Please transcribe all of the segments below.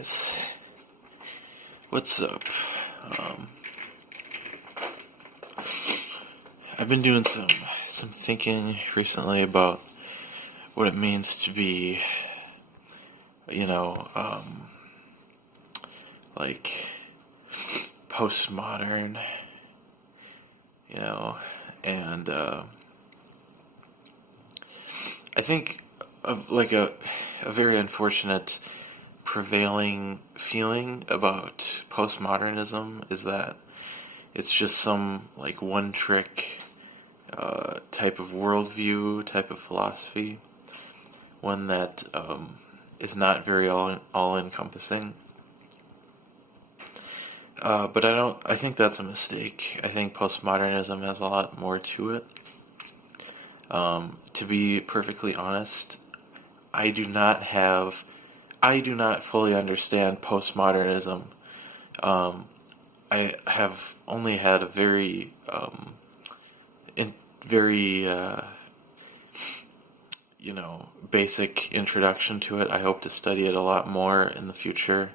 guys, what's up? I've been doing some thinking recently about what it means to be, like postmodern, and I think like a very unfortunate prevailing feeling about postmodernism is that it's just some like one trick type of worldview, type of philosophy, one that is not very all encompassing. But I think that's a mistake. I think postmodernism has a lot more to it. To be perfectly honest, I do not fully understand postmodernism. I have only had a very basic introduction to it. I hope to study it a lot more in the future.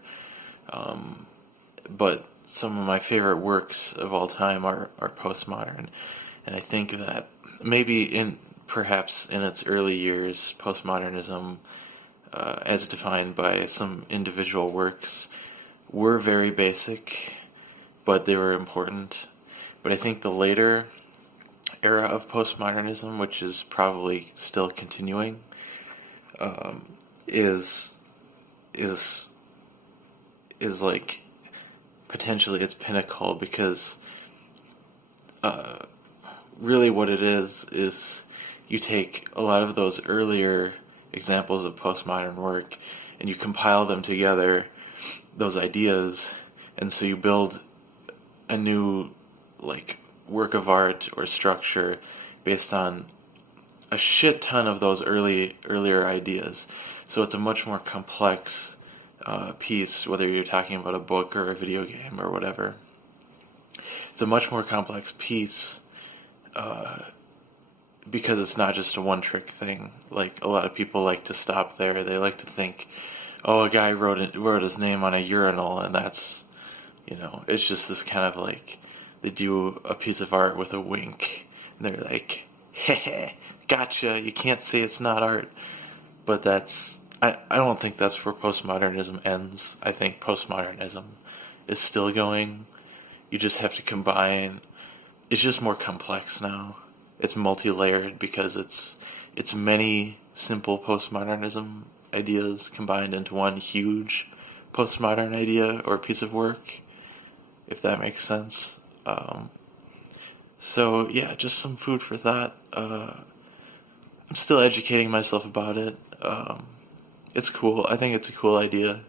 But some of my favorite works of all time are postmodern. And I think that maybe perhaps in its early years, postmodernism, as defined by some individual works, were very basic, but they were important. But I think the later era of postmodernism, which is probably still continuing, is like potentially its pinnacle, because really what it is you take a lot of those earlier examples of postmodern work and you compile them together, those ideas, and so you build a new like work of art or structure based on a shit ton of those earlier ideas. So it's a much more complex piece, whether you're talking about a book or a video game or whatever. It's a much more complex piece because it's not just a one-trick thing. Like, a lot of people like to stop there. They like to think, oh, a guy wrote his name on a urinal, and that's, it's just this kind of like, they do a piece of art with a wink, and they're like, heh, gotcha, you can't say it's not art. But I don't think that's where postmodernism ends. I think postmodernism is still going. You just have to combine. It's just more complex now. It's multi-layered because it's many simple postmodernism ideas combined into one huge postmodern idea or piece of work, if that makes sense. So yeah, just some food for thought. I'm still educating myself about it. It's cool. I think it's a cool idea.